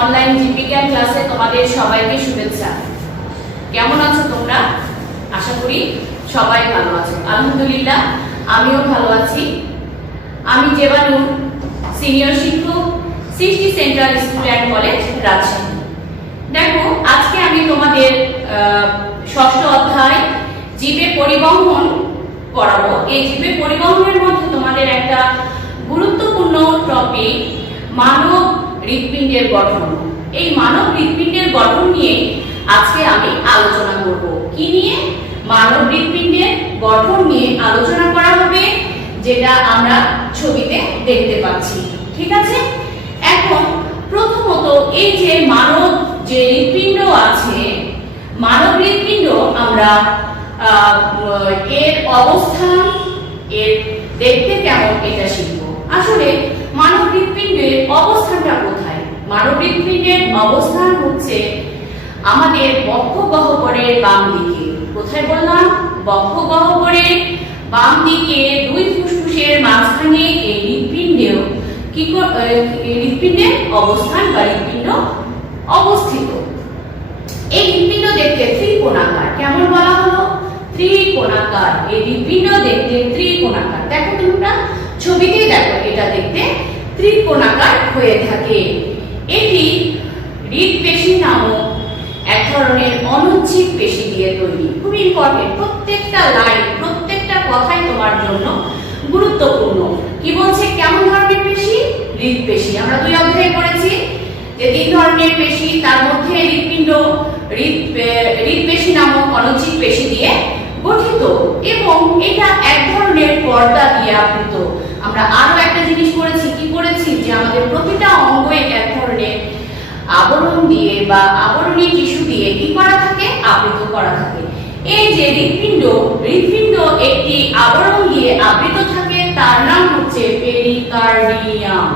Online জীববিজ্ঞান ক্লাসে তোমাদের সবাইকে শুভেচ্ছা। কেমন আছো তোমরা? আশা করি সবাই ভালো আছো। আলহামদুলিল্লাহ আমিও ভালো আছি। আমি জেবানু, সিনিয়র শিক্ষক, সৃষ্টি central school and college, Rajshahi. দেখো, আজকে আমি তোমাদের ষষ্ঠ অধ্যায় জীবে পরিবহন পড়াবো। এই জীবে পরিবহনের মধ্যে তোমাদের একটা গুরুত্বপূর্ণ টপিক মানব হৃৎপিণ্ডের গঠন। এই মানব হৃৎপিণ্ডের গঠন নিয়ে আজকে আমি আলোচনা করব। কি নিয়ে? মানব হৃৎপিণ্ডের গঠন নিয়ে আলোচনা করা হবে, যেটা আমরা ছবিতে দেখতে পাচ্ছি। ঠিক আছে? এখন প্রথমত এই যে মানব যে হৃৎপিণ্ড আছে, মানব হৃৎপিণ্ড আমরা এর অবস্থান, এর দেখতে কেমন, এটা শিখব। আসলে মানব হৃৎপিণ্ডের অবস্থানটা কোথায়? মানব হৃৎপিণ্ডের অবস্থান হচ্ছে আমাদের বক্ষ গহ্বরের বাম দিকে। কোথায় বললাম? বক্ষ গহ্বরের বাম দিকে দুই ফুসফুসের মাঝখানে এই হৃৎপিণ্ডেও হৃৎপিণ্ডের অবস্থান বা হৃৎপিণ্ড অবস্থিত। এই হৃৎপিণ্ড দেখতে ত্রিকোণাকার। কেমন বলা হলো? ত্রিকোণাকার। এই হৃৎপিণ্ড দেখতে ত্রিকোণাকার। দেখো তোমরা ছবিতে দেখো, এটা দেখতে ত্রিকোণাকার হয়ে থাকে। এটি হৃৎপেশি নামক এক ধরনের অনুচ্ছেদ পেশি দিয়ে তৈরি। খুব ইম্পর্টেন্ট, প্রত্যেকটা লাইন, প্রত্যেকটা কথাই তোমার জন্য গুরুত্বপূর্ণ। কি বলছে? কেমন ধরনের পেশি? হৃৎপেশি। আমরা দুই অধ্যায়ে পড়েছি যে তিন ধরনের পেশি, তার মধ্যে হৃৎপিণ্ড হৃৎপেশি নামক অনুচ্ছেদ পেশি দিয়ে গঠিত এবং এটা এক ধরনের পর্দা দিয়ে আবৃত। আমরা আরো একটা জিনিস করেছি। কি করেছি? যে আমাদের প্রতিটা অঙ্গে এক ধরনের আবরণ দিয়ে বা আবরণী টিস্যু দিয়ে কি করা থাকে? আবৃত করা থাকে। এই যে হৃৎপিণ্ড একটি আবরণ দিয়ে আবৃত থাকে, তার নাম হচ্ছে পেরিকার্ডিয়াম।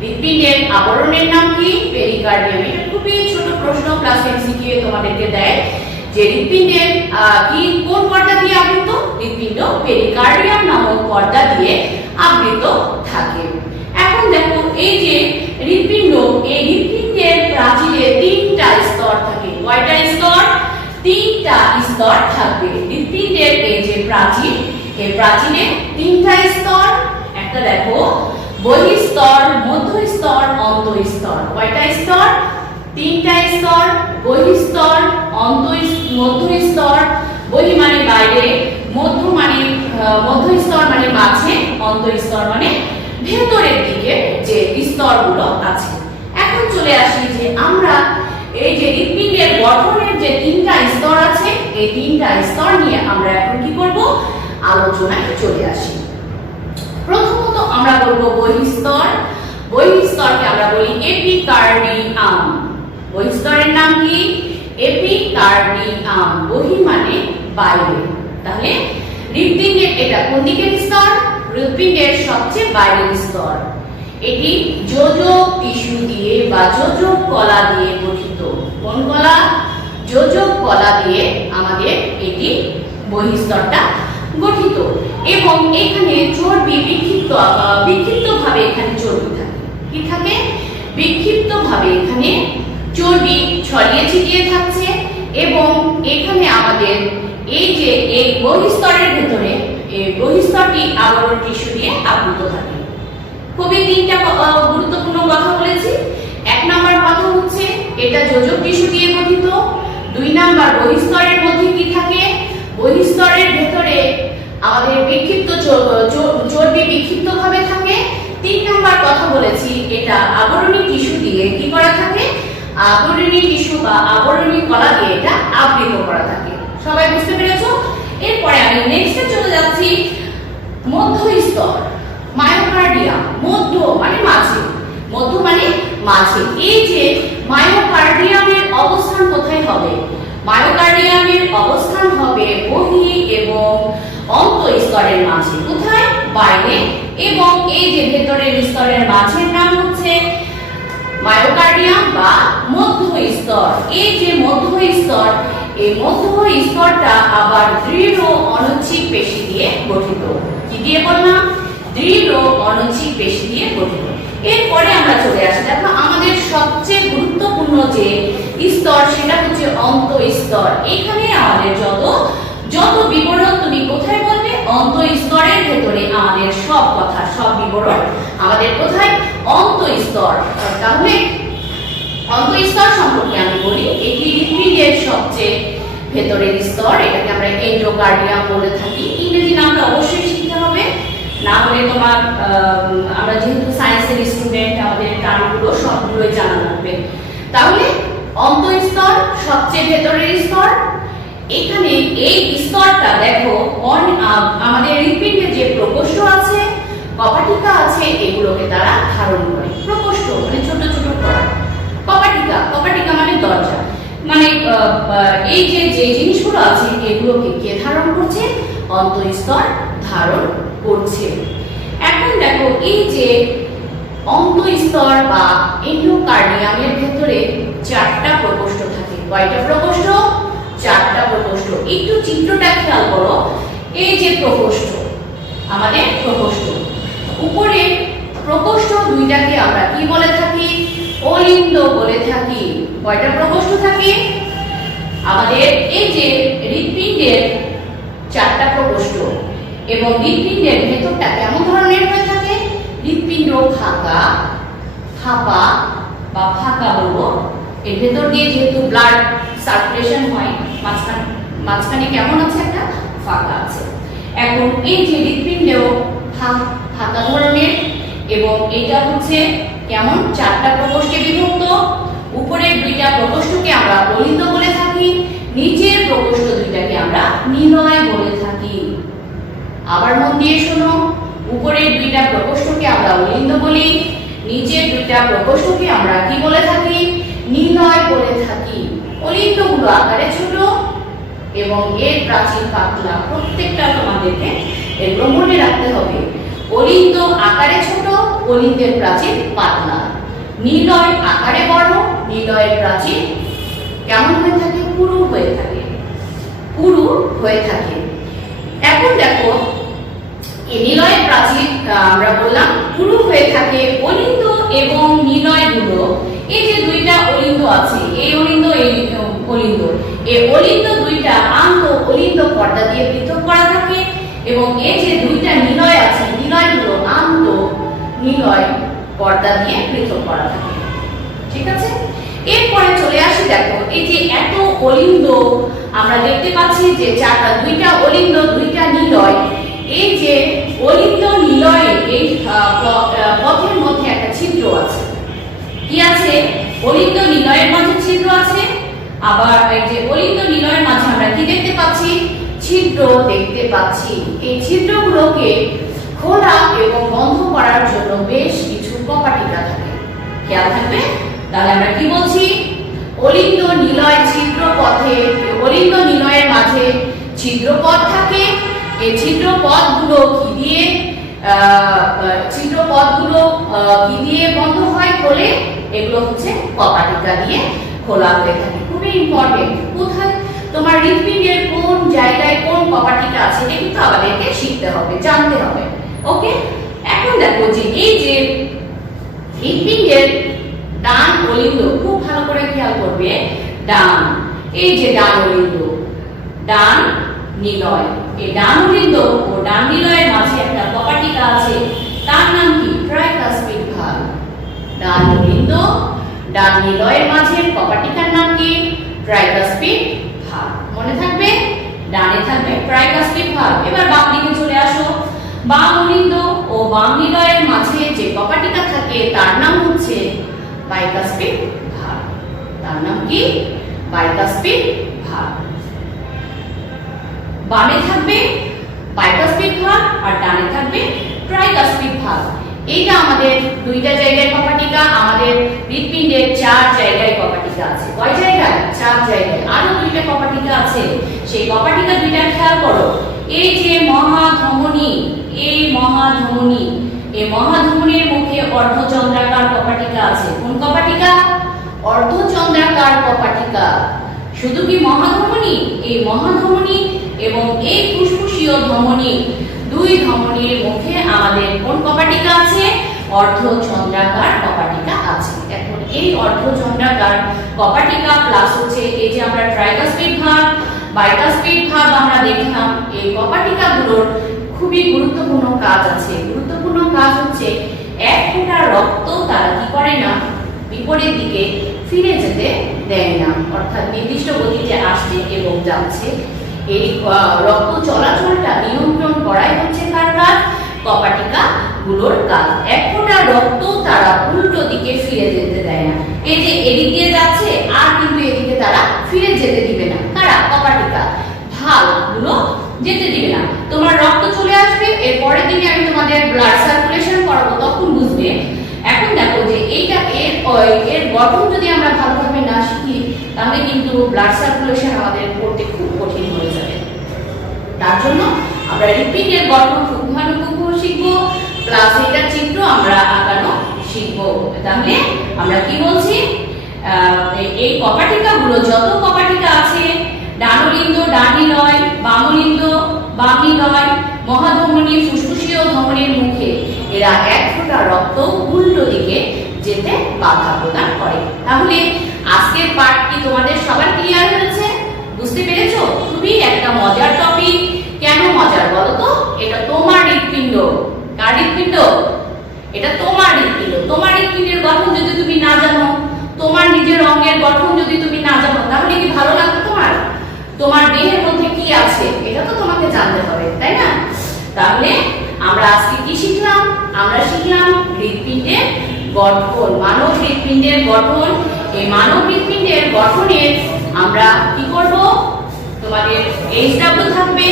হৃৎপিণ্ডের আবরণের নাম কি? পেরিকার্ডিয়াম। এটা খুবই ছোট প্রশ্ন, ক্লাস এমসিকিউ তোমাদেরকে দেয় যে হৃৎপিণ্ডের কোন পর্দা দিয়ে আবৃত? হৃৎপিণ্ড পেরিকার্ডিয়াম নামক পর্দা দিয়ে আবৃত থাকে। এখন দেখো, এই যে হৃৎপিণ্ড, এই হৃৎপিণ্ডের প্রাচীরে তিনটা স্তর থাকে। কয়টা স্তর? তিনটা স্তর থাকবে। হৃৎপিণ্ডের এই যে প্রাচীর, এই প্রাচীরে তিনটা স্তর। একটা দেখো, বহিঃস্তর, মধ্যস্তর, অন্তঃস্তর। কয়টা স্তর? তিনটা স্তর। বহিঃস্তর, মধ্যস্তর। বহি মানে বাইরে, মধ্যস্তর মানে মাঝে, অন্তঃস্তর মানে ভেতরের দিকে যে স্তরগুলো আছে। এখন চলে আসি যে আমরা এই যে হৃৎপিণ্ডের গঠনের যে তিনটা স্তর আছে, এই তিনটা স্তর নিয়ে আমরা এখন কি করব? আলোচনায় চলে আসি। প্রথমত আমরা বলবো বহিঃস্তর। বহিঃস্তরকে আমরা বলি এপিকার্ডিয়াম। বহিঃস্তরের নাম কি? এপিকার্ডিয়াম। বহি মানে বাইরে। তাহলে হৃৎপিণ্ডের এটা কোন দিকের স্তর? হৃৎপিণ্ডের সবচেয়ে বাইরের স্তর। এটি যোজক টিস্যু দিয়ে বা যোজক কলা দিয়ে গঠিত। কোন কলা? যোজক কলা দিয়ে আমাদের এটি বহিঃস্তরটা গঠিত এবং এখানে চর্বি বিক্ষিপ্তভাবে এখানে চর্বি থাকে। কি থাকে? বিক্ষিপ্তভাবে এখানে চর্বি ছড়িয়ে ছিটিয়ে থাকছে এবং এখানে আমাদের এই যে এই বহিঃস্তরের ভেতরে এই বহিঃস্তরটি আবরণ টিস্যু দিয়ে আবৃত থাকে। খুবই তিনটা গুরুত্বপূর্ণ কথা বলেছি। এক নাম্বার কথা হচ্ছে এটা যোজক টিস্যু দিয়ে গঠিত। দুই নাম্বার, বহিঃস্তরের মধ্যে কি থাকে? বহিঃস্তরের ভেতরে আমাদের বিক্ষিপ্ত চর্বি বিক্ষিপ্তভাবে থাকে। তিন নাম্বার কথা বলেছি এটা আবরণী টিস্যু দিয়ে কি করা থাকে? আবরণী টিস্যু বা আবরণী কলা দিয়ে এটা আবৃত করা থাকে। সবাই বুঝতে পেরেছো? এরপরে আমি নেক্সটে চলে যাচ্ছি মধ্যস্তর। মায়োকার্ডিয়াম। মধ্য মানে মাঝে, মধ্য মানে মাঝে। এই যে মায়োকার্ডিয়ামের অবস্থান কোথায় হবে? মায়োকার্ডিয়ামের অবস্থান হবে বহি এবং অন্তঃস্তরের মাঝে। কোথায়? বাইরে। এবং এই যে ভেতরের স্তরের মাঝের নাম হচ্ছে মায়োকার্ডিয়াম বা মধ্য স্তর। এই যে মধ্য স্তর, এই মধ্য স্তরটা আবার দৃঢ় অনুচ্ছিক পেশি দিয়ে গঠিত। কি দিয়ে বললাম? দৃঢ় অনুচ্ছিক পেশি দিয়ে গঠিত। এরপরে আমরা চলে আসি, দেখো আমাদের সবচেয়ে গুরুত্বপূর্ণ যে স্তর সেটা হচ্ছে অন্তঃস্তর। এখানে আমাদের যত বিবরণ তুমি কোথায় বলবে? অন্তঃস্তরের ভেতরে আমাদের সব কথা, সব বিবরণ আমাদের কোথায়? অন্তঃস্তর। তাহলে অন্তঃস্তর সম্পর্কে আমি বলি, এটি হৃদপিণ্ডের সবচেয়ে ভেতরের স্তর। এটাকে আমরা এন্ডোকার্ডিয়াম বলে থাকি। ইংরেজি নামটা অবশ্যই শিখতে হবে, না হলে তোমার আমরা যেহেতু সায়েন্সের স্টুডেন্ট, আমাদের টার্মগুলো সবগুলোই জানা লাগবে। তাহলে অন্তঃস্তর সবচেয়ে ভেতরের স্তর। এখানে এই স্তরটা দেখো আমাদের হৃদপিণ্ডে যে প্রকোষ্ঠ আছে, কপাটিকা আছে, এগুলোকে তারা ধারণ করে। প্রকোষ্ঠ মানে ছোট ছোট ঘর, কপাটিকা মানে দরজা। মানে এই যে জিনিসগুলো আছে এগুলোকে কে ধারণ করছে? অন্তঃস্তর ধারণ করছে। এখন দেখো এই যে অন্তঃস্তর বা এন্ডোকার্ডিয়ামের ভেতরে 4টা প্রকোষ্ঠ থাকে। কয়টা প্রকোষ্ঠ? 4টা প্রকোষ্ঠ। একটু চিত্রটা খেয়াল করো। এই যে প্রকোষ্ঠ, আমাদের প্রকোষ্ঠ, উপরে প্রকোষ্ঠ দুইটাকে আমরা কি বলে থাকি? অলিন্দ বলে থাকি। কয়টা প্রকোষ্ঠ থাকে? আমাদের এই যে হৃদপিণ্ডের 4টা প্রকোষ্ঠ, এবং হৃদপিণ্ডের ভেতরটা কেমন ধরনের হয়ে থাকে? হৃদপিণ্ড ফাঁকা বা ফাঁকা বলবো। এর ভেতর দিয়ে যেহেতু ব্লাড সার্কুলেশন হয়, মাঝখানে কেমন আছে? একটা ফাঁকা আছে। এখন এই যে হৃদপিণ্ডেও ফাঁকা ধরনের, এবং এটা হচ্ছে কেমন? 4টা প্রকোষ্ঠে বিভক্ত। উপরের 2টা প্রকোষ্ঠকে আমরা অলিন্দ বলে থাকি, নিচের প্রকোষ্ঠ 2টাকে আমরা নিলয় বলে থাকি। আবার মন দিয়ে শোনো, উপরের 2টা প্রকোষ্ঠকে আমরা অলিন্দ বলি, নিচের 2টা প্রকোষ্ঠকে আমরা কি বলে থাকি? নিলয় বলে থাকি। অলিন্দগুলো আকারে ছোট এবং এর প্রাচীর পাতলা। প্রত্যেকটা তোমাদেরকে এগুলো মনে রাখতে হবে। অলিন্দ আকারে ছোট, অলিন্দের প্রাচীর পাতলা। নিলয় আকারে বড়, নিলয়ের প্রাচীর কেমন হয়ে থাকে? পুরু হয়ে থাকে। এখন দেখো এই নিলয়ের প্রাচীর আমরা বললাম পুরু হয়ে থাকে। অলিন্দ এবং নিলয়গুলো, এই যে 2টা অলিন্দ আছে, এই অলিন্দ এই অলিন্দ 2টা আন্ত অলিন্দ পর্দা দিয়ে পৃথক করা থাকে, এবং এই যে 2টা নিলয় আছে, নিলয়গুলো আন্ত নিলয় পর্দা দিয়ে পৃথক করা থাকে। ঠিক আছে? এরপরে চলে আসি, দেখো এই যে এত অলিন্দ আমরা দেখতে পাচ্ছি যে 2টা অলিন্দ 2টা নিলয়। এই যে অলিন্দ নিলয়, এই পথের মধ্যে একটা ছিদ্র আছে। কি আছে? অলিন্দ নিলয়ের মাঝে ছিদ্র আছে। আবার এই যে অলিন্দ নিলয়ের মাঝে আমরা কি দেখতে পাচ্ছি? ছিদ্র দেখতে পাচ্ছি। এই ছিদ্রগুলোকে খোলা এবং বন্ধ করার জন্য বেশ কিছু কপাটিকা থাকে। খেয়াল থাকবে। তাহলে আমরা কি বলছি? অলিন্দ নিলয় ছিদ্রপথে, অলিন্দ নিলয়ের মাঝে ছিদ্রপথ থাকে। এই ছিদ্রপথগুলো কি দিয়ে বন্ধ হয়? খোলে। এগুলো হচ্ছে কপাটিকা দিয়ে খোলা হয়ে থাকে। খুবই ইম্পর্টেন্ট। কোথায়? তোমার হৃদপিণ্ডের কোন জায়গায় কোন কপাটিকা আছে এটা কিন্তু আমাদেরকে শিখতে হবে, জানতে হবে। ওকে? এখন দেখো যে এই যে হৃদপিণ্ডের ডান অলিন্দ, খুব ভালো করে খেয়াল করবে। ডান, এই যে ডান অলিন্দ, ডান নিলয়, এই ডান অলিন্দ ও ডান নিলয়ের মাঝে একটা কপাটিকা আছে, তার নাম কি? Tricuspid valve. ডান অলিন্দ ডান নিলয়ের মাঝের কপাটিকার নাম কি? Tricuspid valve. মনে থাকবে? ডানে থাকবে ট্রাইকাসপিড ভাল্ভ। এবার বাম দিকে চলে আসো। বাম অলিন্দ ও বাম নিলয়ের মাঝে যে কপাটিকা থাকে তার নাম হচ্ছে বাইকাসপিড ভাল্ভ। তার নাম কি? Bicuspid valve. বামে থাকবে বাইকাসপিড ভাল্ভ আর ডানে থাকবে ট্রাইকাসপিড ভাল্ভ। এইটা আমাদের 2টা জায়গায় কপাটিকা। আমাদের হৃদপিণ্ডের 4 জায়গায় কপাটিকা আছে। কয় জায়গায়? 4 জায়গায়। আরো 2টা কপাটিকা আছে। সেই কপাটিকা 2টা খেয়াল করো। এই যে মহাধমনী, এই মহাধমনীর মুখে অর্ধচন্দ্রাকার কপাটিকা আছে। কোন কপাটিকা? অর্ধচন্দ্রাকার কপাটিকা। শুধু কি মহাধমনী, এই মহাধমনী এবং এই ফুসফুসীয় ধমনী, দুই ধমনীর মুখে আমাদের কোন কপাটিকা আছে? অর্ধচন্দ্রাকার কপাটিকা আছে। এখন এই অর্ধচন্দ্রাকার কপাটিকা প্লাস হচ্ছে এই যে আমরা ট্রাইকাসপিড ভাগ, বাইকাসপিড ভাগ আমরা দেখলাম, এই কপাটিকাগুলোর খুবই গুরুত্বপূর্ণ কাজ আছে। গুরুত্বপূর্ণ কাজ হচ্ছে এক ফোঁটা রক্ত তারা কি করে না, বিপরীত দিকে ফিরে যেতে দেয় না, অর্থাৎ নির্দিষ্ট গতিতে আসছে এবং যাচ্ছে। এই রক্ত চলাচলটা নিয়ন্ত্রণ করাই হচ্ছে কার কাজ? কপাটিকা গুলোর কাজ। এক ফোঁটা রক্ত তারা উল্টো দিকে ফিরে যেতে দেয় না। এই যে এদিক দিয়ে যাচ্ছে আর কিন্তু এদিকে তারা ফিরে যেতে দিবে না, কারা? কপাটিকা ভাগ গুলো যেতে দিবে না। তোমার রক্ত চলে আসবে, এর পরের দিনে আমি তোমাদের ব্লাড সার্কুলেশন করাবো, তখন বুঝবে। এখন দেখো যে এইটা এর গঠন যদি আমরা ভালোভাবে না শিখি তাহলে কিন্তু ব্লাড সার্কুলেশন আমাদের করতে খুব কঠিন হয়ে যাবে। তার জন্য আমরা হৃৎপিণ্ডের গঠন পুঙ্খানুপুঙ্খ শিখবো, প্লাস এটার চিত্র আমরা আঁকানো শিখবো। তাহলে আমরা কি বলছি, এই কপাটিকাগুলো, যত কপাটিকা আছে, ডানলিন্দ ডানিলয়, বামলিন্দ বামিলয়, মহাধমনী ফুসফুসীয় ধমনীর মুখে এরা এক ফোঁটা রক্ত উল্টো দিকে যেতে বাধা প্রদান করে। তাহলে আজকের পাঠ কি তোমাদের সবার ক্লিয়ার হয়েছে? বুঝতে পেরেছো? খুবই একটা মজার টপিক। কেন মজার বলো তো? এটা তোমার হৃৎপিণ্ড। কার হৃৎপিণ্ড? এটা তোমার হৃৎপিণ্ড। তোমার হৃৎপিণ্ডের গঠন যদি তুমি না জানো, তোমার নিজের অঙ্গের গঠন যদি তুমি না জানো, তাহলে কি ভালো লাগবে তোমার? তোমার দেহের মধ্যে কি আছে এটা তো তোমাকে জানতে হবে, তাই না? তাহলে আমরা আজকে কি শিখলাম? আমরা শিখলাম হৃৎপিণ্ডের গঠন, মানব হৃৎপিণ্ডের গঠন। এই মানব হৃৎপিণ্ডের গঠনের আমরা কি করব? তোমাদের এইচডব্লিউ থাকবে,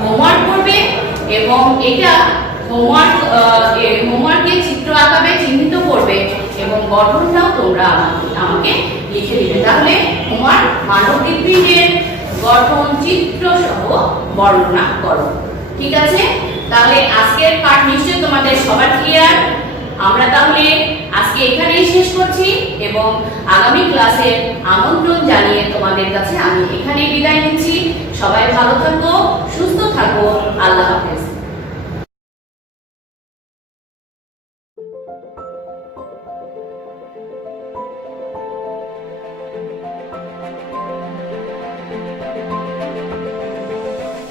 হোমওয়ার্ক করবে এবং এটা হোমওয়ার্কে চিত্র আঁকাবে, চিহ্নিত করবে এবং গঠনটাও তোমরা আমাকে লিখে দিবে। তাহলে হোমওয়ার্ক মানব হৃৎপিণ্ডের গঠন চিত্র সহ বর্ণনা করো। ঠিক আছে? তাহলে আজকের পাঠ নিশ্চয়ই তোমাদের সবার ক্লিয়ার। আমরা তাহলে আজকে এখানেই শেষ করছি এবং আগামী ক্লাসে আমন্ত্রণ জানিয়ে তোমাদের কাছে আমি এখানেই বিদায় নিচ্ছি। সবাই ভালো থাকো, সুস্থ থাকো। আল্লাহ